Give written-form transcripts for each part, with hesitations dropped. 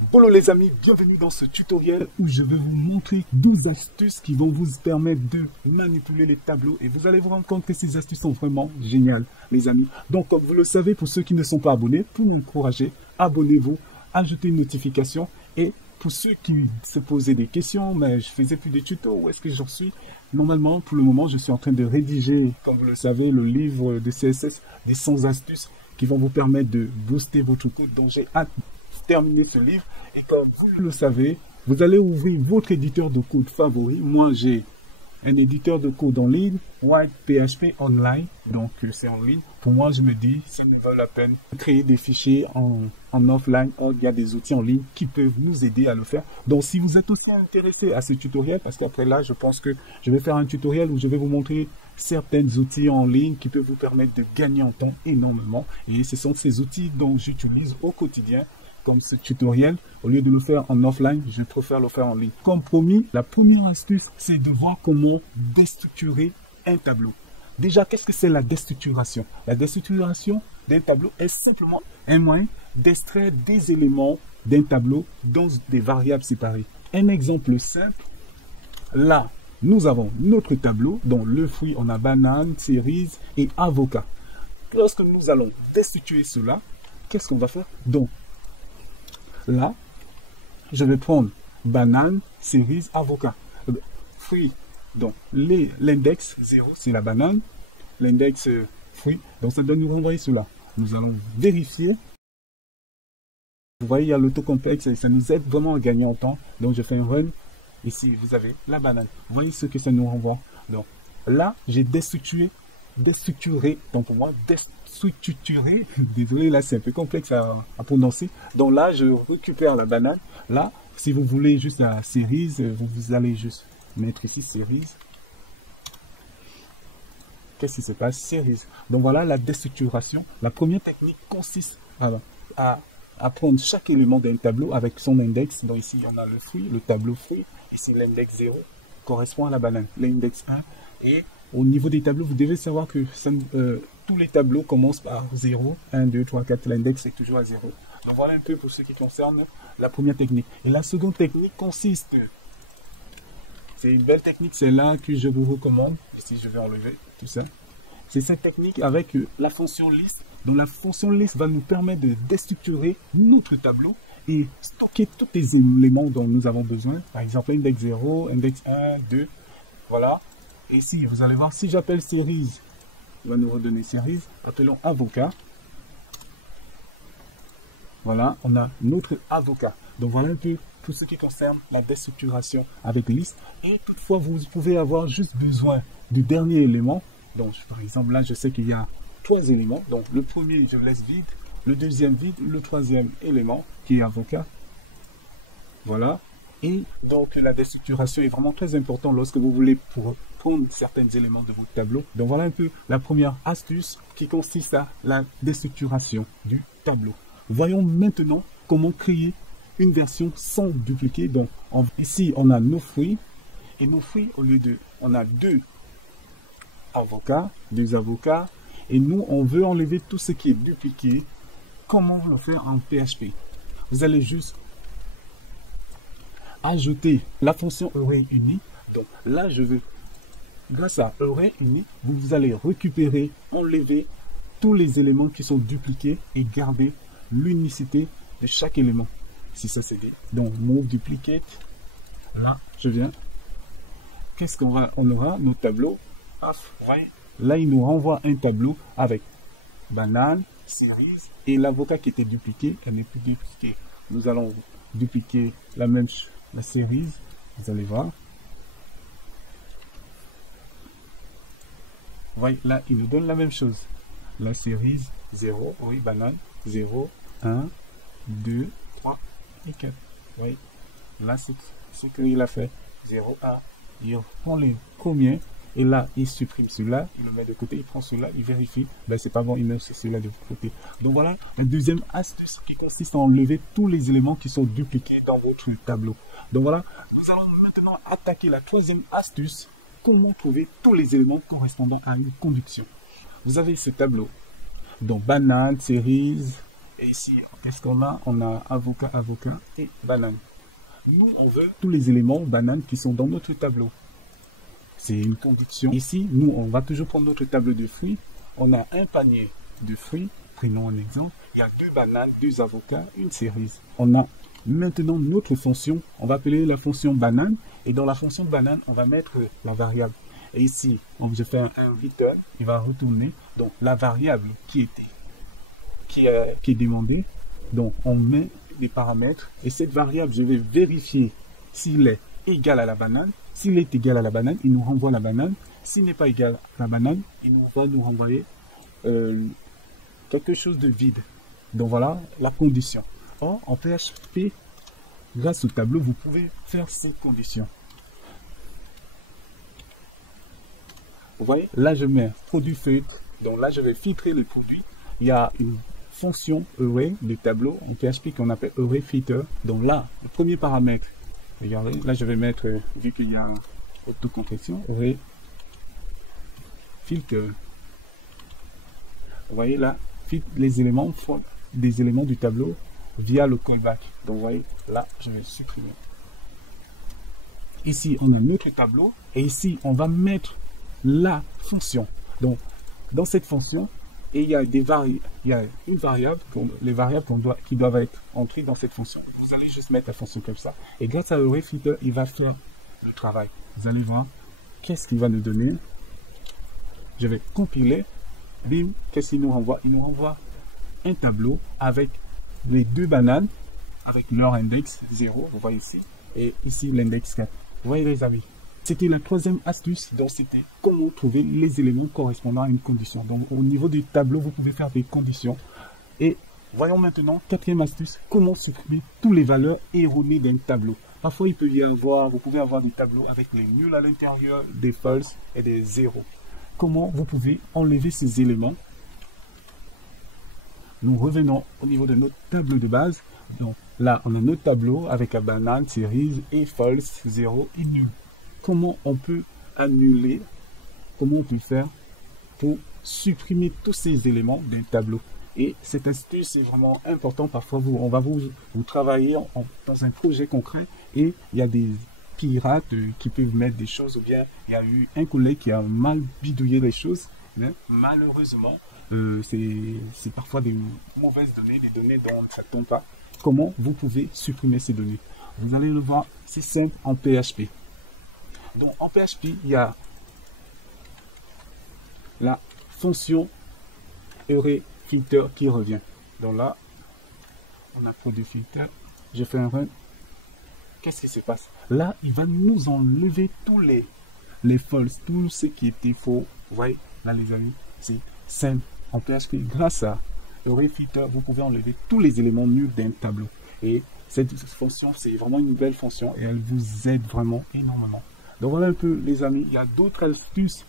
Bonjour les amis, bienvenue dans ce tutoriel où je vais vous montrer 12 astuces qui vont vous permettre de manipuler les tableaux et vous allez vous rendre compte que ces astuces sont vraiment géniales les amis. Donc comme vous le savez, pour ceux qui ne sont pas abonnés, pour m'encourager, abonnez-vous, ajoutez une notification et pour ceux qui se posaient des questions, mais je faisais plus de tutos, où est-ce que j'en suis? Normalement, pour le moment, je suis en train de rédiger, comme vous le savez, le livre de CSS des 100 astuces qui vont vous permettre de booster votre code. Donc j'ai hâte terminer ce livre et comme vous le savez, vous allez ouvrir votre éditeur de code favori. Moi, j'ai un éditeur de code en ligne, White PHP Online, donc c'est en ligne. Pour moi, je me dis, ça me vaut la peine de créer des fichiers en offline. Il y a des outils en ligne qui peuvent nous aider à le faire. Donc, si vous êtes aussi intéressé à ce tutoriel, parce qu'après là, je pense que je vais faire un tutoriel où je vais vous montrer certains outils en ligne qui peuvent vous permettre de gagner en temps énormément. Et ce sont ces outils dont j'utilise au quotidien. Comme ce tutoriel, au lieu de le faire en offline, je préfère le faire en ligne. Comme promis, la première astuce, c'est de voir comment déstructurer un tableau. Déjà, qu'est-ce que c'est la déstructuration? La déstructuration d'un tableau est simplement un moyen d'extraire des éléments d'un tableau dans des variables séparées. Un exemple simple, là, nous avons notre tableau, dont le fruit, on a banane, cerise et avocat. Lorsque nous allons destructurer cela, qu'est-ce qu'on va faire? Donc, là, je vais prendre banane, cerise, avocat. Fruit, donc l'index 0, c'est la banane. L'index fruit, donc ça doit nous renvoyer cela. Nous allons vérifier. Vous voyez, il y a l'autocomplexe et ça nous aide vraiment à gagner en temps. Donc je fais un run. Ici, vous avez la banane. Vous voyez ce que ça nous renvoie. Donc là, j'ai déstructuré, donc pour moi, déstructuré, désolé, là c'est un peu complexe à prononcer. Donc là, je récupère la banane. Là, si vous voulez juste la cerise, vous allez juste mettre ici cerise. Qu'est-ce qui se passe? Cerise. Donc voilà la déstructuration. La première technique consiste à prendre chaque élément d'un tableau avec son index. Donc ici, on a le fruit, le tableau fruit. Ici, l'index 0 correspond à la banane. L'index 1 et au niveau des tableaux, vous devez savoir que tous les tableaux commencent par 0, 1, 2, 3, 4. L'index est toujours à 0. Donc voilà un peu pour ce qui concerne la première technique. Et la seconde technique consiste, c'est une belle technique, c'est là que je vous recommande. Ici, je vais enlever tout ça. C'est cette technique avec la fonction list. Donc la fonction list va nous permettre de déstructurer notre tableau et stocker tous les éléments dont nous avons besoin. Par exemple, index 0, index 1, 2. Voilà. Et ici, vous allez voir, si j'appelle cerise, il va nous redonner cerise. Appelons avocat. Voilà, on a notre avocat. Donc voilà un peu tout ce qui concerne la déstructuration avec liste. Et toutefois, vous pouvez avoir juste besoin du dernier élément. Donc par exemple, là, je sais qu'il y a 3 éléments. Donc le premier, je laisse vide. Le deuxième vide. Le troisième élément qui est avocat. Voilà. Et donc la déstructuration est vraiment très importante lorsque vous voulez prendre certains éléments de votre tableau. Donc voilà un peu la première astuce qui consiste à la déstructuration du tableau. Voyons maintenant comment créer une version sans dupliquer. Donc ici on a nos fruits et nos fruits, au lieu de, on a deux avocats et nous on veut enlever tout ce qui est dupliqué. Comment le faire en PHP? Vous allez juste ajouter la fonction array uni. Donc là, je veux, grâce à array uni, vous allez récupérer, enlever tous les éléments qui sont dupliqués et garder l'unicité de chaque élément. Si ça c'est dit. Donc move duplicate. Là, je viens. Qu'est-ce qu'on va? On aura nos tableaux. Là, il nous renvoie un tableau avec banane, cerise et l'avocat qui était dupliqué. Elle n'est plus dupliquée. Nous allons dupliquer la cerise, vous allez voir. Voyez, là, il nous donne la même chose. La cerise, 0, oui, banane, 0, 1, 2, 3 et 4. Voyez, là, c'est ce qu'il a fait. 0, 1. Il prend les premiers et là, il supprime celui-là, il le met de côté, il prend celui-là, il vérifie. Ben, c'est pas bon, il met celui-là de côté. Donc voilà, la deuxième astuce qui consiste à enlever tous les éléments qui sont dupliqués dans votre tableau. Donc voilà, nous allons maintenant attaquer la troisième astuce. Comment trouver tous les éléments correspondant à une conduction. Vous avez ce tableau. Donc banane, cerise, Et ici, qu'est-ce qu'on a? On a avocat, avocat et banane. Nous, on veut tous les éléments banane qui sont dans notre tableau. C'est une condition. Ici, nous, on va toujours prendre notre tableau de fruits. On a un panier de fruits. Prenons un exemple. Il y a 2 bananes, 2 avocats, une cerise. On a maintenant notre fonction. On va appeler la fonction banane. Et dans la fonction banane, on va mettre la variable. Et ici, je fais un return. Il va retourner. Donc, la variable qui est demandée. Donc, on met des paramètres. Et cette variable, je vais vérifier s'il est égal à la banane. S'il est égal à la banane, il nous renvoie la banane. S'il n'est pas égal à la banane, il va nous renvoyer quelque chose de vide. Donc voilà la condition. Or, en PHP, grâce au tableau, vous pouvez faire ces conditions. Vous voyez, là je mets produit filtre. Donc là, je vais filtrer les produits. Il y a une fonction array du tableau en PHP qu'on appelle array filter. Donc là, le premier paramètre, regardez, là je vais mettre, vu qu'il y a autocomplétion, array filter. Vous voyez là, les éléments font des éléments du tableau via le callback. Donc vous voyez, là je vais supprimer. Ici on a notre tableau et ici on va mettre la fonction. Donc dans cette fonction, et il y a une variable, les variables qui doivent être entrées dans cette fonction. Vous allez juste mettre la fonction comme ça. Et grâce à array filter, il va faire le travail. Vous allez voir qu'est-ce qu'il va nous donner. Je vais compiler. Bim, qu'est-ce qu'il nous renvoie? Il nous renvoie un tableau avec les 2 bananes, avec leur index 0, vous voyez ici, et ici l'index 4. Vous voyez les amis, c'était la 3e astuce, donc c'était comment trouver les éléments correspondant à une condition. Donc au niveau du tableau, vous pouvez faire des conditions. Et voyons maintenant, 4e astuce, comment supprimer toutes les valeurs erronées d'un tableau. Parfois il peut y avoir, vous pouvez avoir des tableaux avec les nuls à l'intérieur, des false et des zéros. Comment vous pouvez enlever ces éléments? Nous revenons au niveau de notre tableau de base. Donc là, on a notre tableau avec la banane, cerise et false, 0 et nul. Comment on peut annuler? Comment on peut faire pour supprimer tous ces éléments d'un tableau? Et cette astuce est vraiment important. Parfois, on va vous travailler dans un projet concret et il y a des pirates qui peuvent mettre des choses, ou bien il y a eu un collègue qui a mal bidouillé les choses, mais malheureusement c'est parfois des mauvaises données, des données dont on ne s'attend pas. Comment vous pouvez supprimer ces données? Vous allez le voir, c'est simple en PHP. Donc en PHP, il y a la fonction array filter qui revient. Donc là, on a produit filter, je fais un run. Qu'est-ce qui se passe? Là, il va nous enlever tous les false, tout ce qui était faux. Vous voyez, là les amis, c'est simple en PHP. Grâce à array filter, vous pouvez enlever tous les éléments nuls d'un tableau. Et cette fonction, c'est vraiment une belle fonction et elle vous aide vraiment énormément. Donc voilà un peu les amis, il y a d'autres astuces.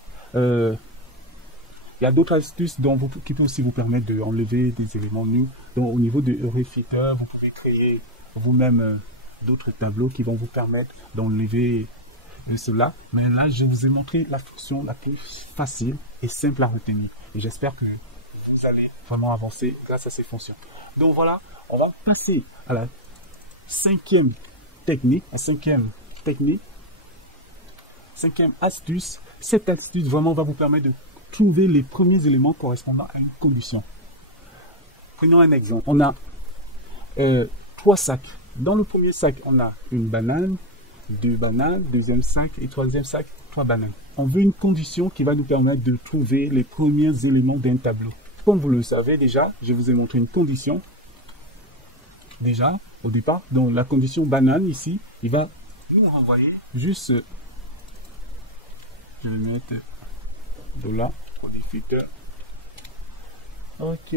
Qui peuvent aussi vous permettre d'enlever des éléments nuls. Donc au niveau de array filter, vous pouvez créer vous-même d'autres tableaux qui vont vous permettre d'enlever cela. Mais là, je vous ai montré la fonction la plus facile et simple à retenir. Et j'espère que vous allez vraiment avancer grâce à ces fonctions. Donc voilà, on va passer à la 5e technique, cinquième astuce. Cette astuce vraiment va vous permettre de trouver les premiers éléments correspondant à une condition. Prenons un exemple. On a 3 sacs. Dans le premier sac, on a une banane, 2 bananes, deuxième sac et troisième sac, 3 bananes. On veut une condition qui va nous permettre de trouver les premiers éléments d'un tableau. Comme vous le savez déjà, je vous ai montré une condition. Déjà, au départ, donc la condition banane ici, il va nous renvoyer juste, je vais mettre de là, filter. Ok,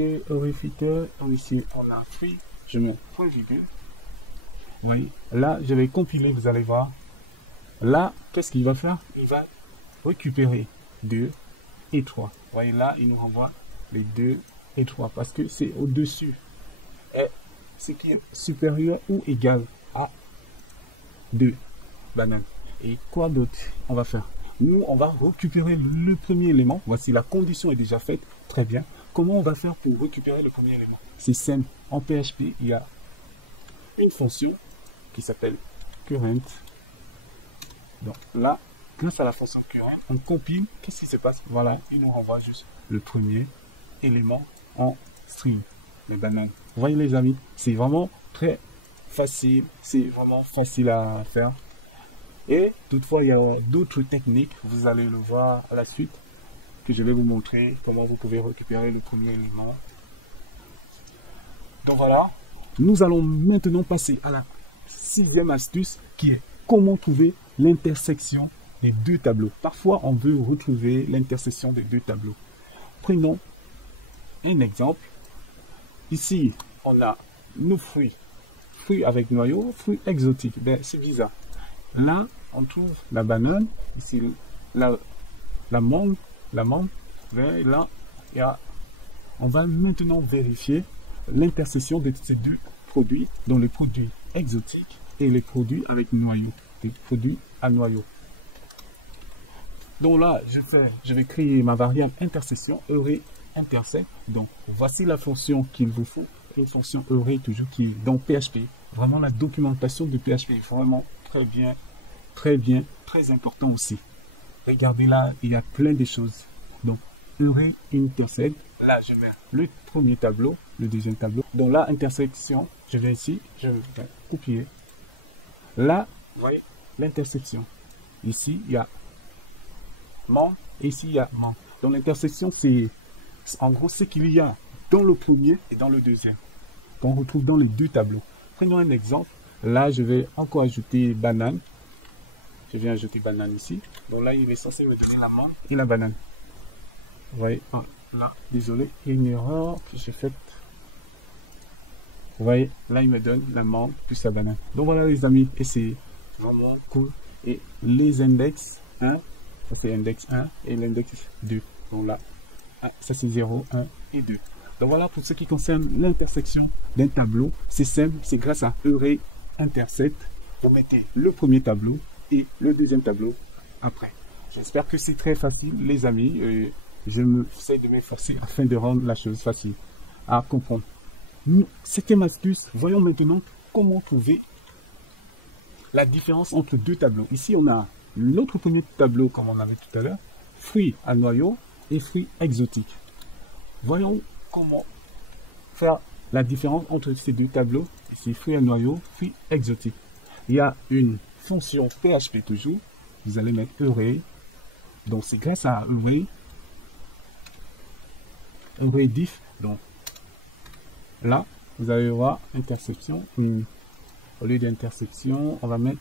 filter, ici on a free, je mets point virgule. Vous voyez, là je vais compiler, vous allez voir. Là, qu'est-ce qu'il va faire? Il va récupérer 2 et 3. Vous voyez là, il nous renvoie les 2 et 3 parce que c'est au-dessus. Et ce qui est supérieur ou égal à 2 bananes. Et quoi d'autre on va faire? Nous, on va récupérer le premier élément. Voici, la condition est déjà faite. Très bien. comment on va faire pour récupérer le premier élément? C'est simple. En PHP, il y a une fonction qui s'appelle current. Donc là, grâce à la fonction current, on compile. Qu'est-ce qui se passe? Voilà, il nous renvoie juste le premier élément en string, les bananes. Vous voyez les amis, c'est vraiment très facile, c'est vraiment facile à faire. Et toutefois, il y a d'autres techniques, vous allez le voir à la suite, que je vais vous montrer comment vous pouvez récupérer le premier élément. Donc voilà, nous allons maintenant passer à la sixième astuce qui est comment trouver l'intersection des deux tableaux. Parfois, on veut retrouver l'intersection des deux tableaux. Prenons un exemple. Ici, on a nos fruits. Fruits avec noyau, fruits exotiques. Ben, c'est bizarre. Là, on trouve la banane. Ici, la mangue. Ben, là, on va maintenant vérifier l'intersection de ces deux produits, dont les produits exotiques et les produits avec noyau. Les produits à noyau. Donc là, je vais créer ma variable intersection, array intersect. Donc, voici la fonction qu'il vous faut. Une fonction array toujours qui est dans PHP. Vraiment, la documentation de PHP est vraiment très bien, très important aussi. Regardez là, il y a plein de choses. Donc, array intersect. Là, je mets le premier tableau, le deuxième tableau. Donc là, intersection, je vais ici, je vais copier. Là, vous voyez l'intersection. Ici, il y a man, et ici, il y a man. Donc l'intersection, c'est en gros ce qu'il y a dans le premier et dans le deuxième, qu'on retrouve dans les deux tableaux. Prenons un exemple. Là, je vais encore ajouter banane. Je viens ajouter banane ici. Donc là, il est censé me donner la mangue et la banane. Vous voyez, ah, là, désolé, il y a une erreur que j'ai faite. Vous voyez, là, il me donne la mangue plus la banane. Donc voilà, les amis, et c'est vraiment cool. Et les index 1, ça c'est index 1 et l'index 2. Donc là, ça c'est 0, 1 et 2. Donc voilà pour ce qui concerne l'intersection d'un tableau. C'est simple, c'est grâce à array intersect. Vous mettez le premier tableau et le deuxième tableau après. J'espère que c'est très facile, les amis. Je essaie de m'efforcer afin de rendre la chose facile à comprendre. Septième astuce, voyons maintenant comment trouver la différence entre deux tableaux. Ici, on a l'autre premier tableau, comme on avait tout à l'heure, fruits à noyau et fruits exotiques. Voyons comment faire la différence entre ces deux tableaux. Ici, fruits à noyau, fruits exotiques. Il y a une fonction PHP toujours. Vous allez mettre array. Donc, c'est grâce à array diff. Donc, là, vous allez voir intersection. Au lieu d'intersection, on va mettre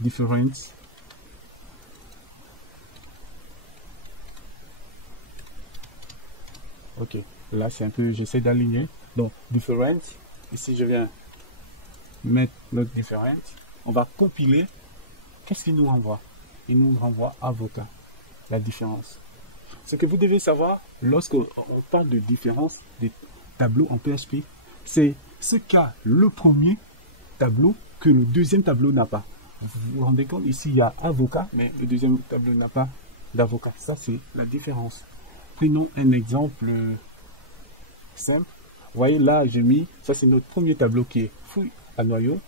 difference. Ok, là c'est un peu, j'essaie d'aligner. Donc, difference. Ici, je viens mettre notre difference. On va compiler. Qu'est-ce qu'il nous renvoie? Il nous renvoie avocat, la différence. Ce que vous devez savoir, lorsqu'on parle de différence des tableaux en PHP, c'est ce qu'a le premier tableau que le deuxième tableau n'a pas. Vous vous rendez compte, ici il y a avocat, mais le deuxième tableau n'a pas d'avocat. Ça, c'est la différence. Prenons un exemple simple. Vous voyez, là, j'ai mis, ça c'est notre premier tableau qui est fruits à noyau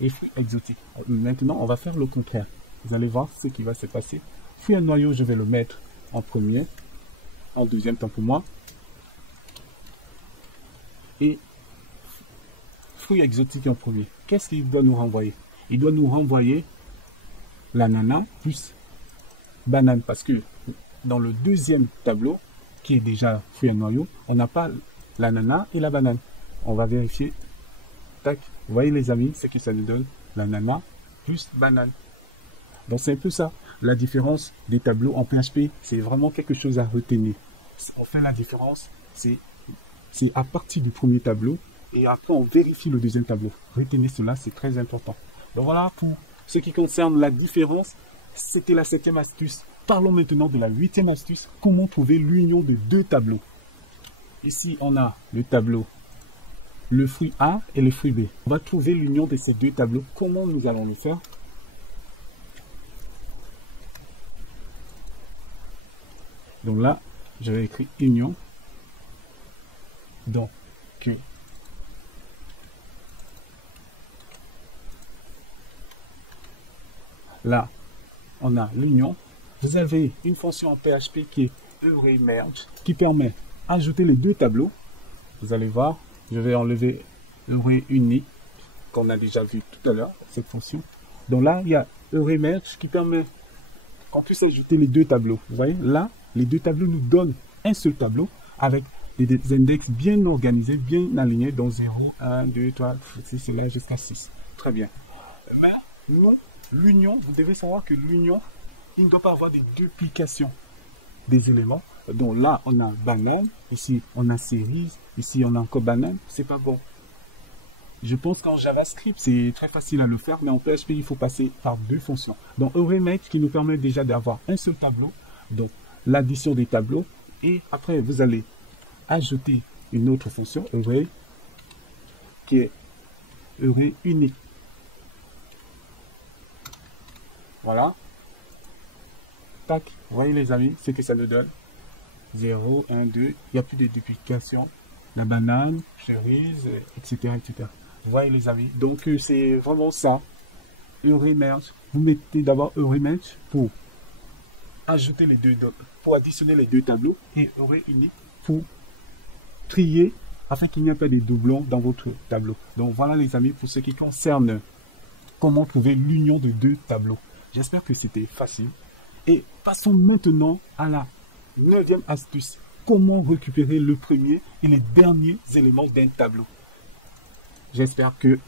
et fruits exotiques. Maintenant, on va faire le contraire. Vous allez voir ce qui va se passer. Fruits à noyau, je vais le mettre en premier, en deuxième temps pour moi. Et fruits exotiques en premier. Qu'est-ce qu'il doit nous renvoyer? Il doit nous renvoyer l'ananas plus banane. Parce que dans le deuxième tableau, qui est déjà fruits à noyau, on n'a pas l'ananas et la banane. On va vérifier. Tac. Vous voyez les amis, c'est que ça nous donne l'ananas plus banane. Donc c'est un peu ça. La différence des tableaux en PHP, c'est vraiment quelque chose à retenir. On fait la différence, c'est à partir du premier tableau et après on vérifie le deuxième tableau. Retenez cela, c'est très important. Donc voilà pour ce qui concerne la différence. C'était la septième astuce. Parlons maintenant de la huitième astuce. Comment trouver l'union de deux tableaux. Ici, on a le tableau, le fruit A et le fruit B. On va trouver l'union de ces deux tableaux. Comment nous allons le faire? Donc là, je vais écrire union. Donc, là, on a l'union. Vous avez une fonction en PHP qui est array_merge qui permet d'ajouter les deux tableaux. Vous allez voir, je vais enlever array_unique qu'on a déjà vu tout à l'heure, cette fonction. Donc là, il y a array_merge qui permet qu'on puisse ajouter les deux tableaux. Vous voyez, là, les deux tableaux nous donnent un seul tableau avec des index bien organisés, bien alignés, donc 0, 1, 2, 3, 6, là jusqu'à 6. Très bien. Mais non, l'union, vous devez savoir que l'union, il ne doit pas avoir des duplications des éléments. Donc là, on a banane, ici on a cerise, ici on a encore banane, c'est pas bon. Je pense qu'en JavaScript, c'est très facile à le faire, mais en PHP, il faut passer par deux fonctions. Donc array_merge qui nous permet déjà d'avoir un seul tableau, donc l'addition des tableaux, et après vous allez ajouter une autre fonction, array, qui est array_unique. Voilà. Tac, vous voyez les amis, ce que ça nous donne. 0, 1, 2, il n'y a plus de duplication. La banane, cerise, etc., etc. Vous voyez les amis, donc c'est vraiment ça. Array_merge. Vous mettez d'abord array_merge pour ajouter les deux, pour additionner les deux tableaux, et array_unique pour trier afin qu'il n'y ait pas de doublons dans votre tableau. Donc voilà les amis pour ce qui concerne comment trouver l'union de deux tableaux. J'espère que c'était facile. Et passons maintenant à la 9e astuce. Comment récupérer le premier et les derniers éléments d'un tableau. J'espère que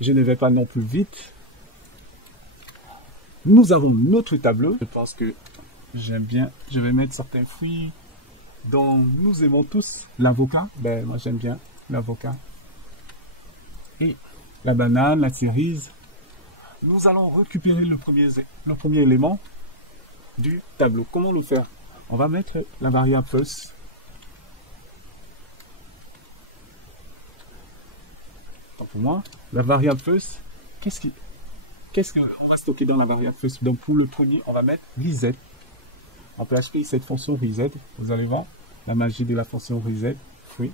je ne vais pas non plus vite. Nous avons notre tableau. Je pense que j'aime bien. Je vais mettre certains fruits dont nous aimons tous. L'avocat. Ben, moi j'aime bien l'avocat. Et la banane, la cerise. Nous allons récupérer le premier élément du tableau. Comment le faire? On va mettre la variable first. Pour moi, la variable first, qu'est-ce qu'on va stocker dans la variable first? Donc pour le premier, on va mettre reset. En PHP, cette fonction reset, vous allez voir la magie de la fonction reset, free.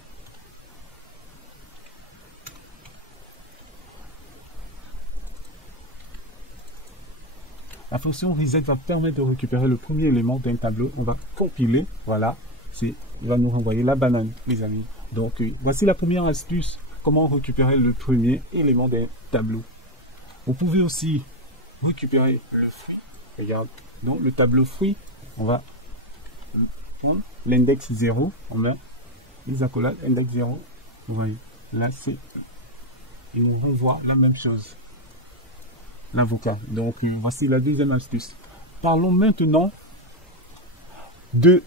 La fonction reset va permettre de récupérer le premier élément d'un tableau. On va compiler, voilà, il va nous renvoyer la banane, les amis. Donc voici la première astuce, comment récupérer le premier élément d'un tableau. Vous pouvez aussi récupérer le fruit. Regarde, donc le tableau fruit, on va prendre l'index 0, on met les accolades, index 0, vous voyez, là c'est, il nous renvoie la même chose. L'avocat. Donc voici la deuxième astuce. Parlons maintenant du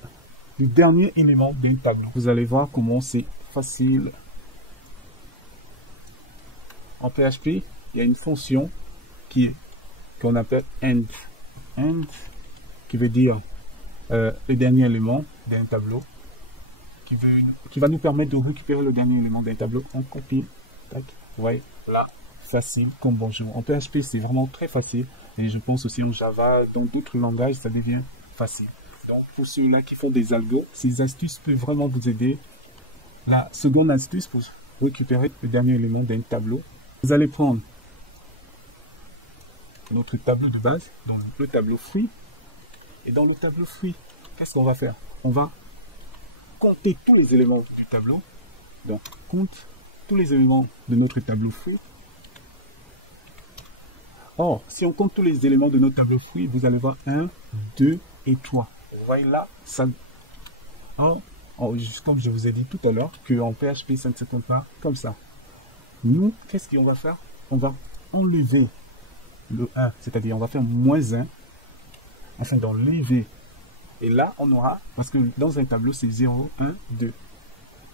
dernier élément d'un tableau. Vous allez voir comment c'est facile. En PHP, il y a une fonction qu'on appelle end. End qui veut dire le dernier élément d'un tableau, qui va nous permettre de récupérer le dernier élément d'un tableau. On copie. Tac. Vous voyez là. Facile comme bonjour. En PHP, c'est vraiment très facile. Et je pense aussi en Java, dans d'autres langages, ça devient facile. Donc, pour ceux-là qui font des algos, ces astuces peuvent vraiment vous aider. La seconde astuce pour récupérer le dernier élément d'un tableau, vous allez prendre notre tableau de base, donc le tableau fruit. Et dans le tableau fruit, qu'est-ce qu'on va faire? On va compter tous les éléments du tableau. Donc, compte tous les éléments de notre tableau fruit. Or, si on compte tous les éléments de notre tableau fruit, vous allez voir 1, 2 et 3. Vous voyez là, ça, comme je vous ai dit tout à l'heure, qu'en PHP, ça ne se compte pas comme ça. Nous, qu'est-ce qu'on va faire? On va enlever le 1, c'est-à-dire on va faire moins 1, afin d'enlever. Et là, on aura, parce que dans un tableau, c'est 0, 1, 2.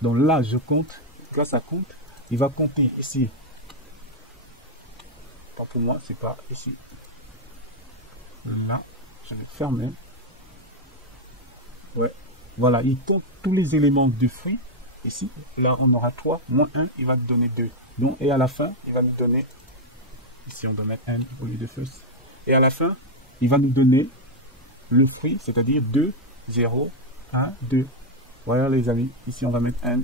Donc là, je compte, grâce à compte, il va compter ici. Pour moi, c'est pas ici. Là, je vais fermer. Ouais. Voilà, il compte tous les éléments du fruit. Ici, là, on aura 3, moins 1, il va nous donner 2. Donc, et à la fin, il va nous donner, ici, on doit mettre 1 au lieu de first. Et à la fin, il va nous donner le fruit, c'est-à-dire 2, 0, 1, 2. Voilà les amis, ici on va mettre end.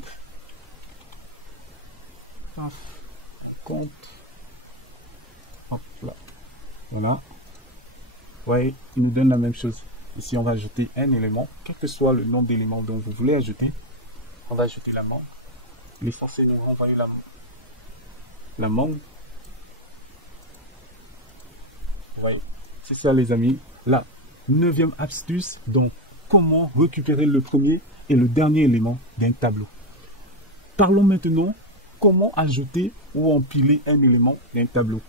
Paf, compte. Hop là. Voilà. Ouais, il nous donne la même chose. Ici on va ajouter un élément, quel que soit le nombre d'éléments dont vous voulez ajouter. On va ajouter la mangue. Il est censé nous renvoyer la mangue. Ouais, c'est ça les amis. La 9e astuce, donc comment récupérer le premier et le dernier élément d'un tableau. Parlons maintenant comment ajouter ou empiler un élément d'un tableau.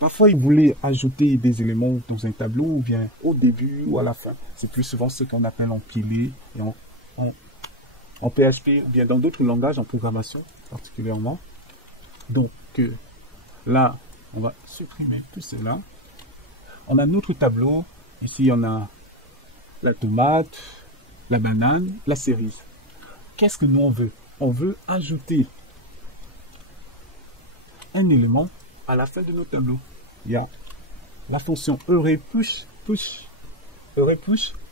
Parfois, vous voulez ajouter des éléments dans un tableau, ou bien au début ou à la fin. C'est plus souvent ce qu'on appelle empiler et en PHP, ou bien dans d'autres langages, en programmation particulièrement. Donc là, on va supprimer tout cela. On a notre tableau. Ici, on a la tomate, la banane, la cerise. Qu'est-ce que nous on veut? On veut ajouter un élément à la fin de notre tableau. Il y a la fonction push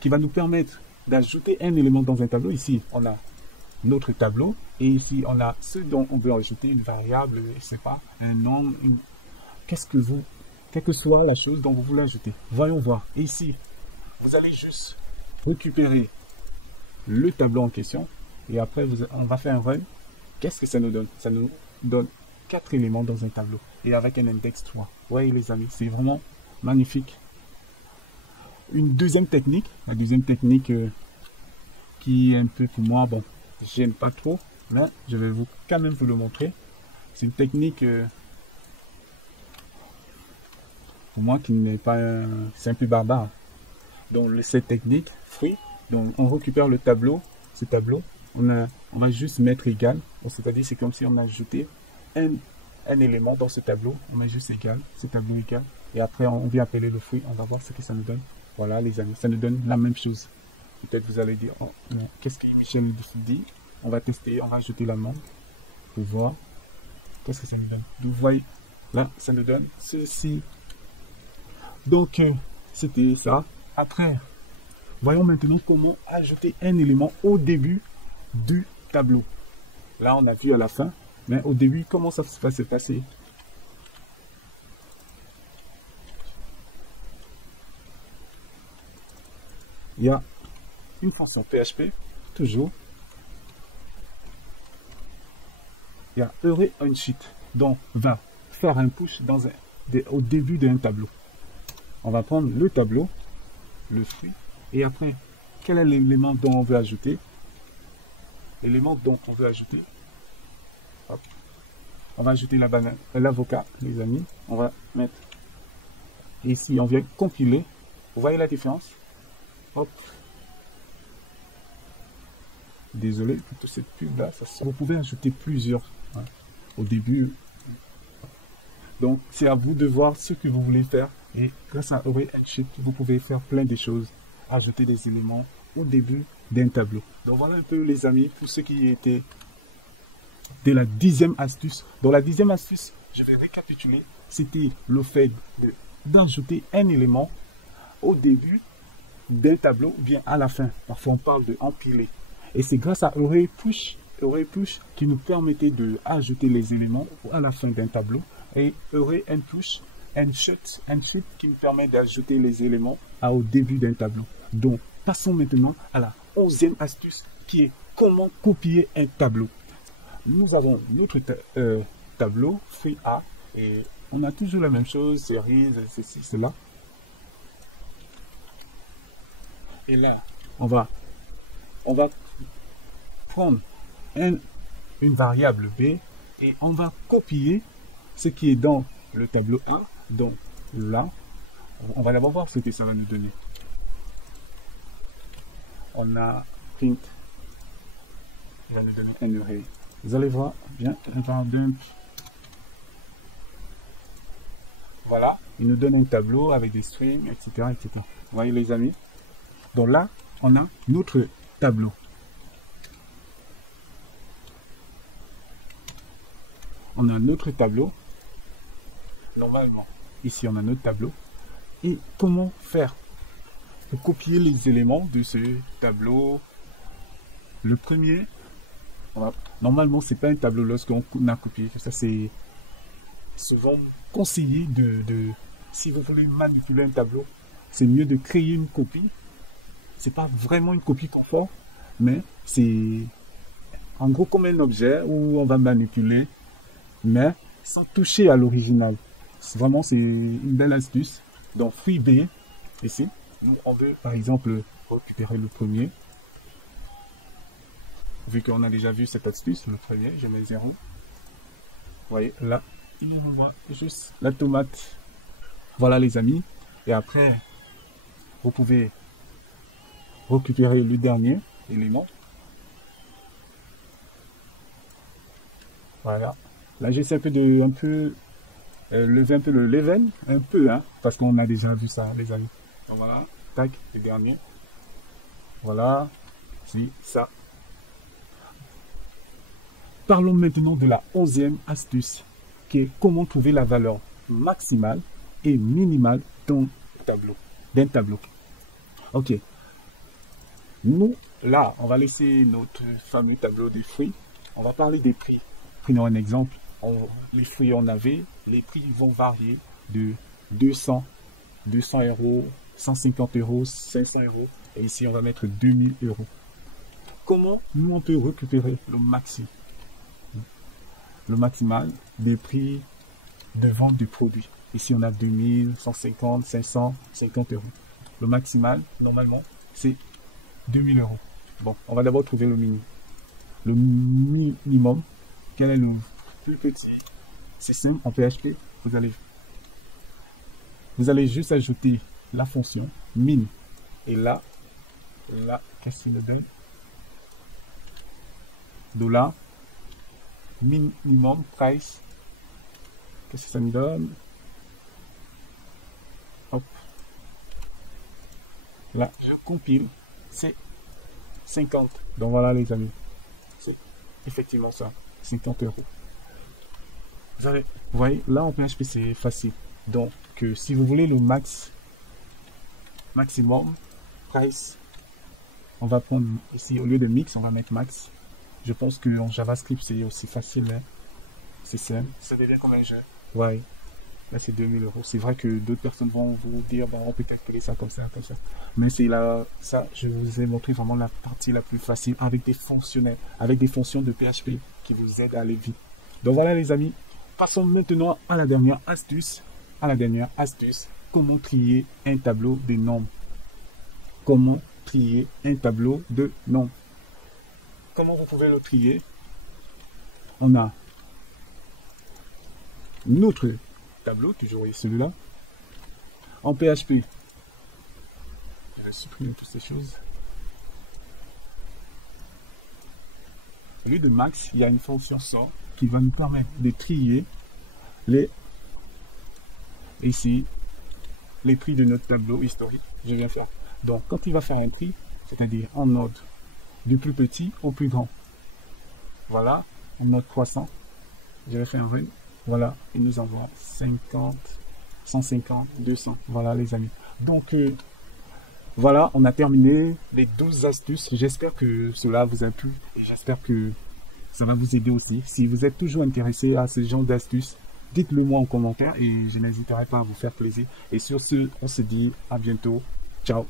qui va nous permettre d'ajouter un élément dans un tableau. Ici, on a notre tableau et ici, on a ce dont on veut ajouter une variable, je ne sais pas, un nom, quelle que soit la chose dont vous voulez ajouter. Voyons voir. Et ici, vous allez juste récupérer le tableau en question et après, on va faire un run. Qu'est-ce que ça nous donne? Ça nous donne 4 éléments dans un tableau et avec un index 3. Ouais les amis, c'est vraiment magnifique. Une deuxième technique, la deuxième technique qui est un peu pour moi, bon, j'aime pas trop, mais je vais quand même vous le montrer. C'est une technique pour moi qui n'est pas c'est un peu barbare. Donc cette technique, fruit, donc on récupère le tableau, ce tableau, on va juste mettre égal, c'est-à-dire c'est comme si on a ajouté un élément dans ce tableau, on met juste égal, ce tableau égal, et après on vient appeler le fruit, on va voir ce que ça nous donne. Voilà les amis, ça nous donne la même chose. Peut-être vous allez dire, oh, qu'est-ce que Michel dit? On va tester, on va ajouter la mangue pour voir qu'est-ce que ça nous donne. Vous voyez, là, ça nous donne ceci. Donc, c'était ça. Après, voyons maintenant comment ajouter un élément au début du tableau. Là, on a vu à la fin. Mais au début, comment ça va se passer? Il y a une fonction PHP, toujours. Il y a array unsheet, donc va faire un push au début d'un tableau. On va prendre le tableau, le fruit, et après, quel est l'élément dont on veut ajouter? L'élément dont on veut ajouter. Hop. On va ajouter la banane, l'avocat, les amis. On va mettre ici, on vient compiler. Vous voyez la différence? Hop. Désolé pour toute cette pub là. Vous pouvez ajouter plusieurs au début. Donc c'est à vous de voir ce que vous voulez faire. Et grâce à Array Unsheet, vous pouvez faire plein de choses. Ajouter des éléments au début d'un tableau. Donc voilà un peu les amis, pour ceux qui étaient de la 10e astuce. Dans la 10e astuce, je vais récapituler. C'était le fait d'ajouter un élément au début d'un tableau, bien à la fin. Parfois on parle de empiler. Et c'est grâce à Array Push qui nous permettait d'ajouter les éléments à la fin d'un tableau. Et Array Unsheet qui nous permet d'ajouter les éléments au début d'un tableau. Donc passons maintenant à la 11e astuce qui est comment copier un tableau. Nous avons notre tableau fruit A et on a toujours la même chose, cerise, ceci, cela. Et là, on va prendre une variable B et on va copier ce qui est dans le tableau A. Donc là, on va d'abord voir ce que ça va nous donner. On a print, il va nous donner un array. Vous allez voir, bien, un var dump. Voilà, il nous donne un tableau avec des strings, etc., etc. Vous voyez les amis? Donc là, on a notre tableau. On a notre tableau. Normalement, ici, on a notre tableau. Et comment faire pour copier les éléments de ce tableau. Le premier, voilà. Normalement, c'est pas un tableau lorsqu'on a copié. Ça, c'est souvent conseillé si vous voulez manipuler un tableau, c'est mieux de créer une copie. C'est pas vraiment une copie confort, mais c'est en gros comme un objet où on va manipuler, mais sans toucher à l'original. Vraiment, c'est une belle astuce. Donc, Freebie, ici, nous, on veut, par exemple, récupérer le premier. Vu qu'on a déjà vu cette astuce, le premier, je mets 0. Vous voyez, là, il nous voit juste la tomate. Voilà, les amis. Et après, vous pouvez récupérer le dernier élément. Voilà. Là, j'essaie un peu lever un peu le level, un peu, hein, parce qu'on a déjà vu ça, les amis. Donc voilà, tac, le dernier. Voilà, si, ça. Parlons maintenant de la 11e astuce, qui est comment trouver la valeur maximale et minimale d'un tableau. Ok. Nous, là, on va laisser notre fameux tableau des fruits. On va parler des prix. Prenons un exemple. Les fruits en avait, les prix vont varier de 200 euros, 150 euros, 500 euros. Et ici, on va mettre 2000 euros. Comment nous, on peut récupérer le maximal des prix de vente du produit? Ici, on a 2000, 150, 500, 50 euros. Le maximal, normalement, c'est 2000 euros. Bon, on va d'abord trouver le minimum. Le minimum, quel est le plus petit? C'est simple, en PHP, vous allez juste ajouter la fonction min. Et là, qu'est-ce qu'il me donne? Dollar minimum price. Qu'est-ce que ça me donne? Hop. Là, je compile. C'est 50. Donc voilà, les amis. C'est effectivement ça. 50 euros. Vous voyez, là en PHP, c'est facile. Donc, si vous voulez le maximum price, on va prendre ici, au lieu de mix, on va mettre max. Je pense qu'en JavaScript, c'est aussi facile. Hein. C'est simple. Ça devient comme un jeu. Ouais. Là, c'est 2000 euros. C'est vrai que d'autres personnes vont vous dire, bon, on peut calculer ça comme ça, comme ça. Mais c'est là, ça, je vous ai montré vraiment la partie la plus facile avec des fonctionnels, avec des fonctions de PHP qui vous aident à aller vite. Donc voilà, les amis. Passons maintenant à la dernière astuce. Comment trier un tableau de nombres. Comment trier un tableau de nombres. Comment vous pouvez le trier? On a notre tableau, toujours celui-là, en PHP. Je vais supprimer toutes ces choses. Au lieu de max, il y a une fonction sort qui va nous permettre de trier ici les prix de notre tableau historique. Je viens faire. Donc, quand il va faire un tri, c'est-à-dire en ordre du plus petit au plus grand. Voilà, en ordre croissant. Je vais faire un run. Voilà, il nous envoie 50, 150, 200. Voilà, les amis. Donc, voilà, on a terminé les 12 astuces. J'espère que cela vous a plu et j'espère que ça va vous aider aussi. Si vous êtes toujours intéressé à ce genre d'astuces, dites-le moi en commentaire et je n'hésiterai pas à vous faire plaisir. Et sur ce, on se dit à bientôt. Ciao.